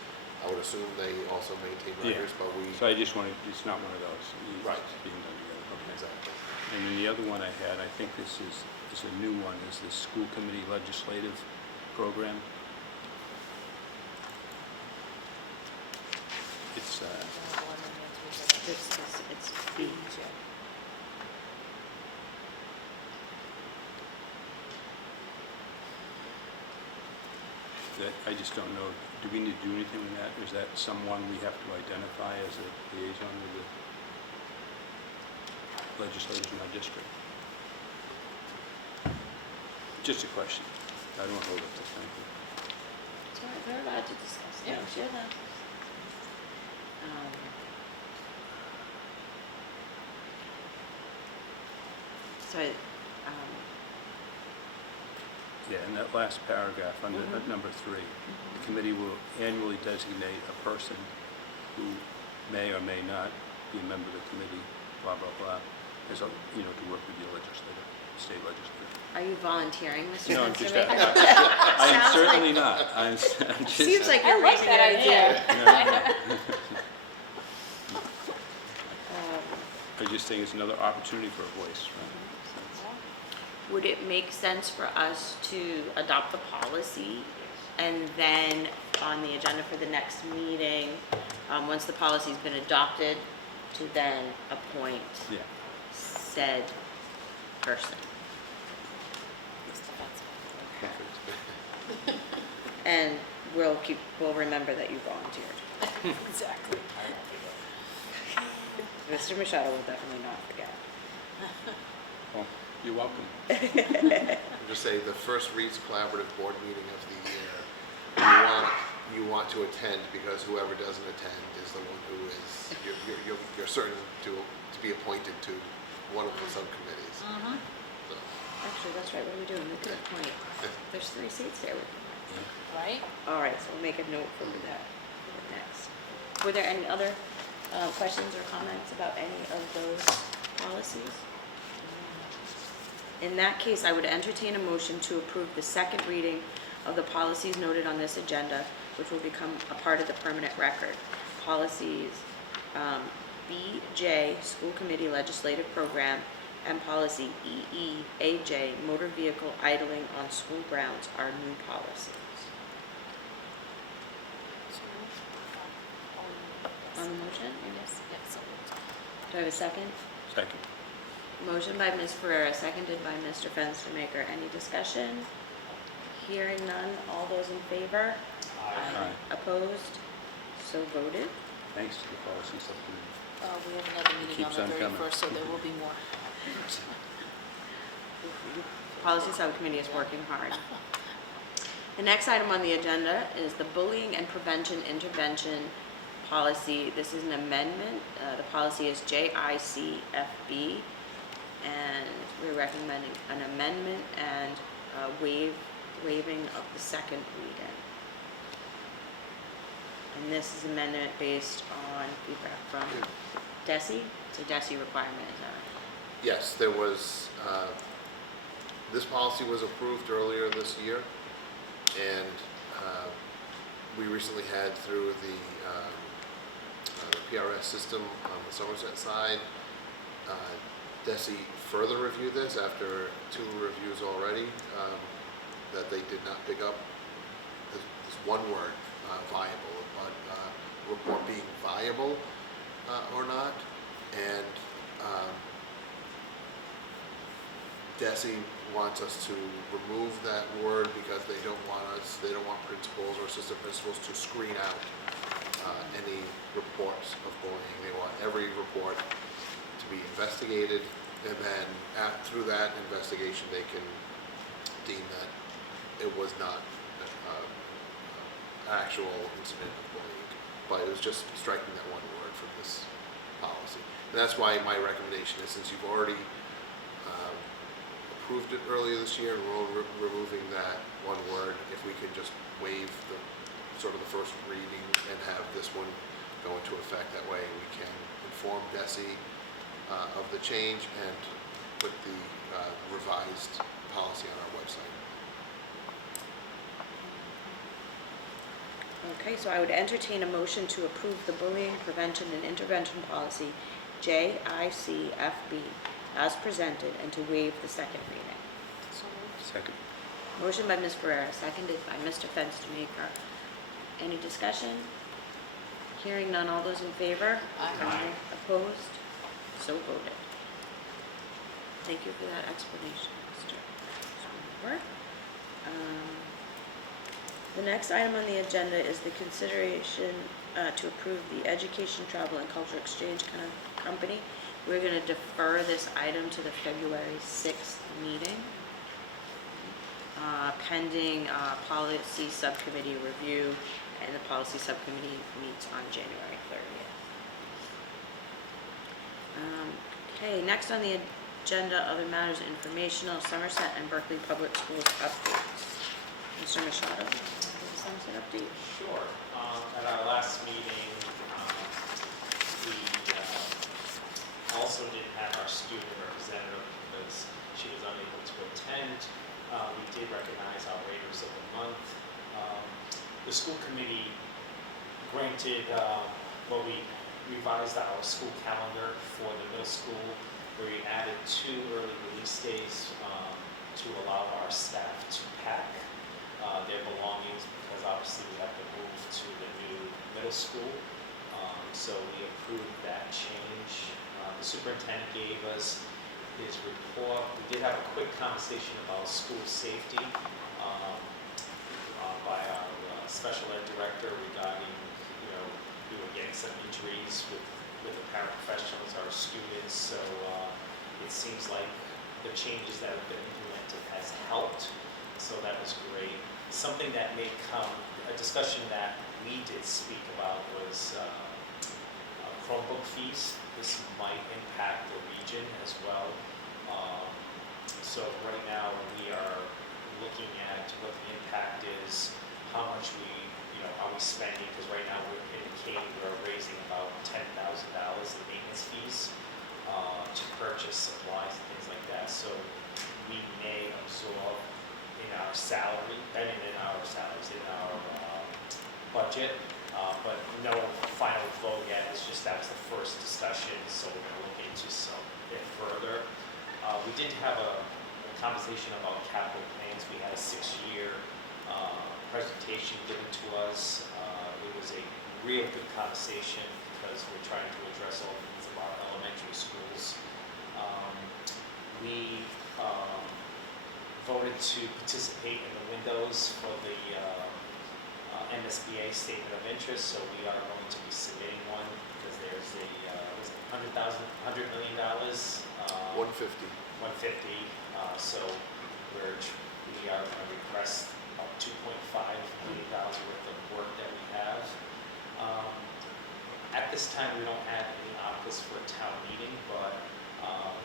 I would assume they also maintain records, but we... So I just wanted, it's not one of those. Right. It's being done together. Okay. Exactly. And then the other one I had, I think this is a new one, is the school committee legislative program. It's, It's B. that, I just don't know, do we need to do anything with that? Or is that someone we have to identify as a liaison with the legislators in our district? Just a question. I don't want to hold up this, thank you. So we're allowed to discuss Yeah. things, you're allowed. So, Yeah, in that last paragraph, under number 3, the committee will annually designate a person who may or may not be a member of the committee, blah, blah, blah, as a, to work with the legislator, state legislator. are you volunteering, Mr. No, I'm just, Fenstermaker? I'm Sounds certainly like- not. I'm just... Seems like I you're like raising that your idea. hand. I just think it's another opportunity for a voice, right? Would it make sense for us to adopt the policy and then on the agenda for the next meeting, once the policy's been adopted, to then appoint Yeah. said person? Perfect. And we'll remember that you volunteered. Exactly. Mr. Machado will definitely not forget. Well, you're welcome. I'll just say, the first Reed's Collaborative Board meeting of the year, you want to attend, because whoever doesn't attend is the one who is, you're certain to be appointed to one of the subcommittees. So, Actually, that's right, what are we doing? We could appoint, there's 3 seats there. Right? All right, so we'll make a note for that for the next. Were there any other questions or comments about any of those policies? In that case, I would entertain a motion to approve the second reading of the policies noted on this agenda, which will become a part of the permanent record. Policies BJ, School Committee Legislative Program, and policy EEAJ, Motor Vehicle Idling on School Grounds, are new policies. On the motion? Yes, yes. Do I have a second? Second. Motion by Ms. Ferrera, seconded by Mr. Fenstermaker. Any discussion? Hearing none. All those in favor? Aye. Opposed? So voted. Thanks to the policy subcommittee. We have another meeting on Keeps the on coming. 31st, so there will be more. Policy Subcommittee is working hard. The next item on the agenda is the Bullying and Prevention Intervention Policy. This is an amendment. The policy is JICFB, and we're recommending an amendment and waiving of the second reading. And this is amendment based on feedback from DESI. It's a DESI requirement, is that right? yes, there was, this policy was approved earlier this year, and we recently had through the PRS system on the Somerset side, DESI further review this after 2 reviews already, that they did not pick up this one word, viable, but report being viable or not. And DESI wants us to remove that word because they don't want principals or assistant principals to screen out any reports of bullying. They want every report to be investigated, and then through that investigation, they can deem that it was not an actual incident of bullying. But it was just striking that one word from this policy. And that's why my recommendation is, since you've already approved it earlier this year, and we're removing that one word, if we could just waive the sort of the first reading and have this one go into effect, that way we can inform DESI of the change and put the revised policy on our website. Okay, so I would entertain a motion to approve the bullying prevention and intervention policy, JICFB, as presented, and to waive the second reading. So moved. Second. Motion by Ms. Ferrera, seconded by Mr. Fenstermaker. Any discussion? Hearing none, all those in favor? Aye. Opposed? So voted. Thank you for that explanation, Mr. Schoonover. The next item on the agenda is the consideration to approve the Education, Travel, and Culture Exchange Company. We're going to defer this item to the February 6th meeting, pending policy subcommittee review, and the policy subcommittee meets on January 30th. Okay, next on the agenda, other matters informational, Somerset and Berkley Public Schools updates. Mr. Machado, the Somerset update? Sure. At our last meeting, we also didn't have our student representative because she was unable to attend. We did recognize our Raiders of the Month. The school committee granted, we revised our school calendar for the middle school, where we added 2 early release days to allow our staff to pack their belongings, because obviously we have to move to the new middle school. So we approved that change. The superintendent gave us his report. We did have a quick conversation about school safety by our special ed director regarding, we were getting some injuries with the paraprofessionals, our students. So it seems like the changes that have been implemented has helped. So that was great. Something that may come, a discussion that we did speak about was Chromebook fees. This might impact the region as well. So right now we are looking at what the impact is, how much are we spending, because right now we're indicating we're raising about $10,000 in maintenance fees to purchase supplies and things like that. So we may absorb in our salary, and in our salaries, in our budget, but no final vote yet. It's just that was the first discussion, so we're going to look into it further. We did have a conversation about capital plans. We had a 6-year presentation given to us. It was a real good conversation because we're trying to address all the needs of our elementary schools. We voted to participate in the windows for the MSBA statement of interest, so we are going to be submitting one because there's a $100 million. 150. 150. So we are going to request about $2.5 million worth of work that we have. At this time, we don't have any articles for a town meeting, but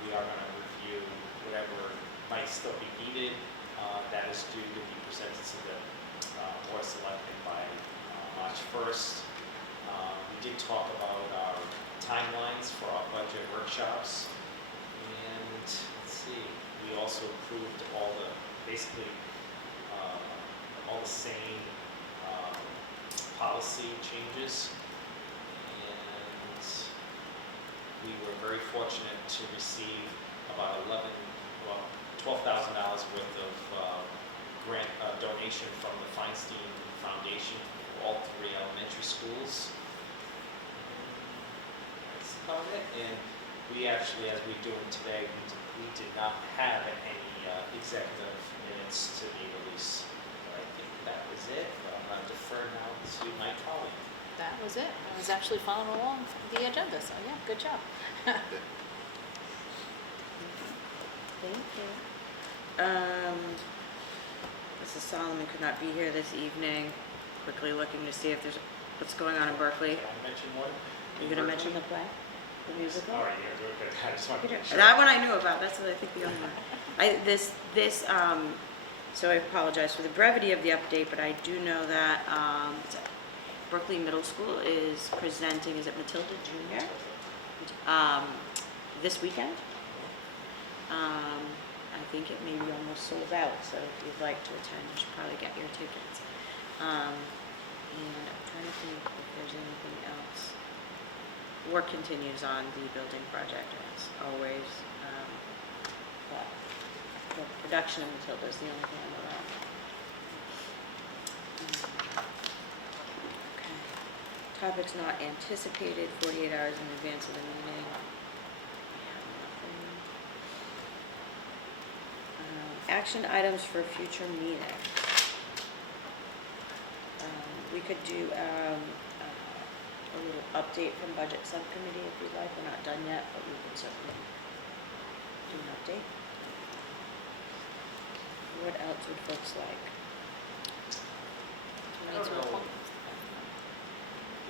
we are going to review whatever might still be needed. That is due to be presented to the Board of Selectmen by March 1st. We did talk about our timelines for our budget workshops. And let's see, we also approved all the same policy changes. And we were very fortunate to receive about $12,000 worth of grant donation from the Feinstein Foundation for all 3 elementary schools. That's about it. And we actually, as we're doing today, we did not have any executive minutes to be released. But I think that was it. I'm going to defer now to my colleague. That was it. I was actually following along the agenda, so yeah, good job. Thank you. Mrs. Solomon could not be here this evening. Quickly looking to see if there's what's going on in Berkeley. Did I mention one? Are you going to mention the play? The musical? All right, yeah, do it good. I just wanted to make sure. That one I knew about, that's what I think the only one. So I apologize for the brevity of the update, but I do know that, Berkley Middle School is presenting, is it Matilda Junior? This weekend. I think it may be almost sold out, so if you'd like to attend, you should probably get your tickets. And I'm trying to think if there's anything else. Work continues on the building project as always. But the production of Matilda is the only thing I know about. Okay. Topics not anticipated 48 hours in advance of the meeting. We have nothing. Action items for future meeting. We could do a little update from budget subcommittee if you'd like. We're not done yet, but we can certainly do an update. What else would folks like? I don't know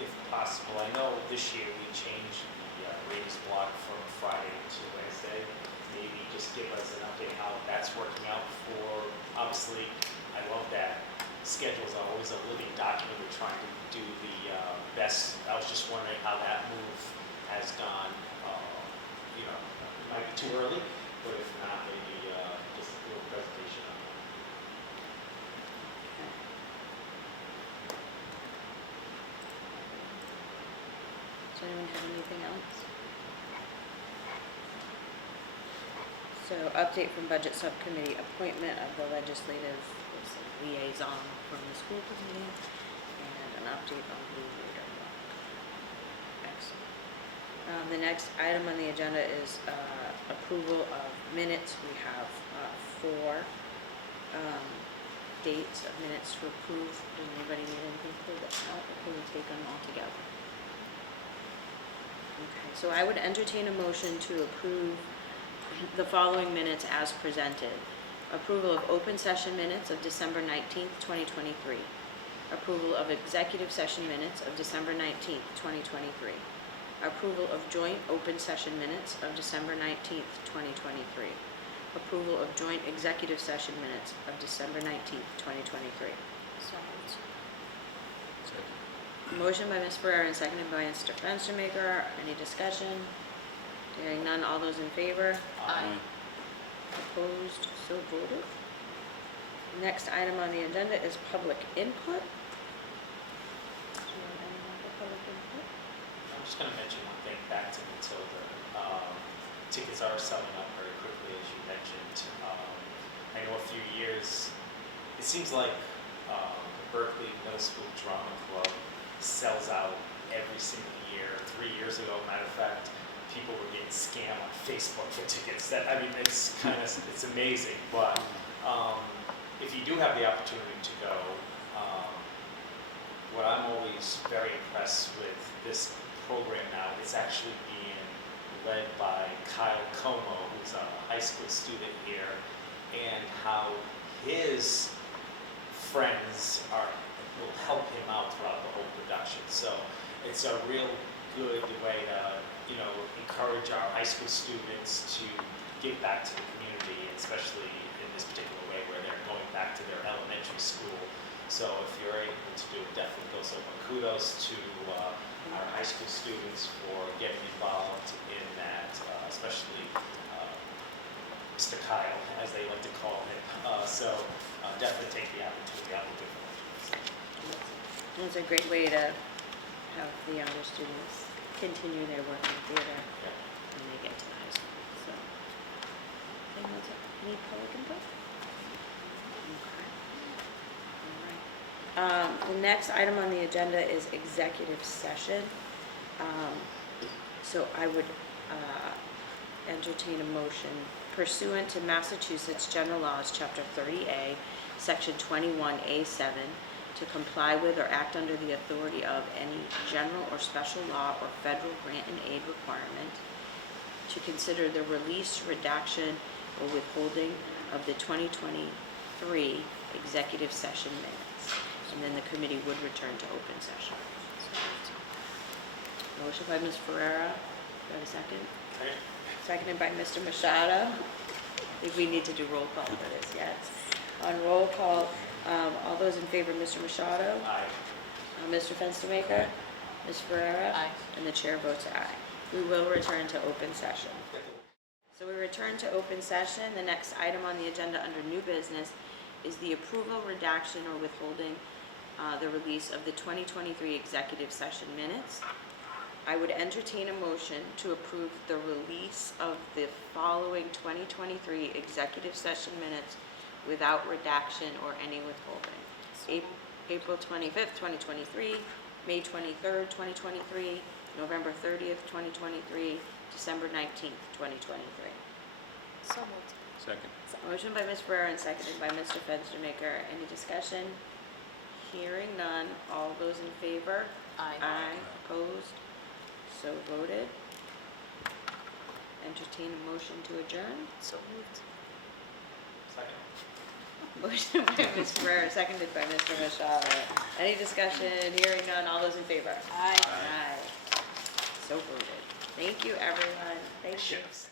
if possible. I know this year we changed the race block from Friday to Wednesday. Maybe just give us an update how that's working out for, obviously, I love that. Schedules are always a living document. We're trying to do the best. I was just wondering how that move has gone. You know, it might be too early, but if not, maybe just a little presentation on that. Does anyone have anything else? So update from budget subcommittee, appointment of the legislative liaison from the school committee, and an update on Blue Raider Walk. Excellent. The next item on the agenda is approval of minutes. We have 4 dates of minutes to approve. Does anybody need anything to pull that out, or can we take them all together? Okay, so I would entertain a motion to approve the following minutes as presented. Approval of open session minutes of December 19th, 2023. Approval of executive session minutes of December 19th, 2023. Approval of joint open session minutes of December 19th, 2023. Approval of joint executive session minutes of December 19th, 2023. So moved. Motion by Ms. Ferrer and seconded by Mr. Fenstermaker. Any discussion? Hearing none, all those in favor? Aye. Opposed, so voted. Next item on the agenda is public input. Do you have anyone for public input? I'm just going to mention one thing back to Matilda. Tickets are selling up very quickly, as you mentioned. I know a few years, it seems like the Berkley Middle School Drama Club sells out every single year. 3 years ago, matter of fact, people were getting scammed on Facebook for tickets. It's it's amazing. But if you do have the opportunity to go, what I'm always very impressed with this program now is actually being led by Kyle Como, who's a high school student here, and how his friends will help him out throughout the whole production. So it's a real good way to encourage our high school students to give back to the community, especially in this particular way where they're going back to their elementary school. So if you're able to do it, definitely go. So kudos to our high school students for getting involved in that, especially Mr. Kyle, as they like to call him. Definitely take the opportunity out with different It's a great way to have the younger students continue their work in theater when they get to high school. So, anyone else need public input? Okay. All right. The next item on the agenda is executive session. So I would entertain a motion pursuant to Massachusetts General Laws, Chapter 30A, Section 21A7, to comply with or act under the authority of any general or special law or federal grant and aid requirement, to consider the release, redaction, or withholding of the 2023 executive session minutes. And then the committee would return to open session. Motion by Ms. Ferrera, Do I have a second? Okay. Seconded by Mr. Machado. I think we need to do roll call for this, yes. On roll call, all those in favor, Mr. Machado? Aye. Mr. Fenstermaker? Ms. Ferrera? Aye. And the chair votes aye. We will return to open session. So we return to open session. The next item on the agenda under new business is the approval, redaction, or withholding the release of the 2023 executive session minutes. I would entertain a motion to approve the release of the following 2023 executive session minutes without redaction or any withholding. April 25th, 2023, May 23rd, 2023, November 30th, 2023, December 19th, 2023. So moved. Second. Motion by Ms. Ferrera and seconded by Mr. Fenstermaker. Any discussion? Hearing none. All those in favor? Aye. Aye. Opposed? So voted. Entertain a motion to adjourn. So moved. Second. Motion by Ms. Ferrera, seconded by Mr. Machado. Any discussion? Hearing none. All those in favor? Aye. Aye. So voted. Thank you, everyone. Thank you. Ships.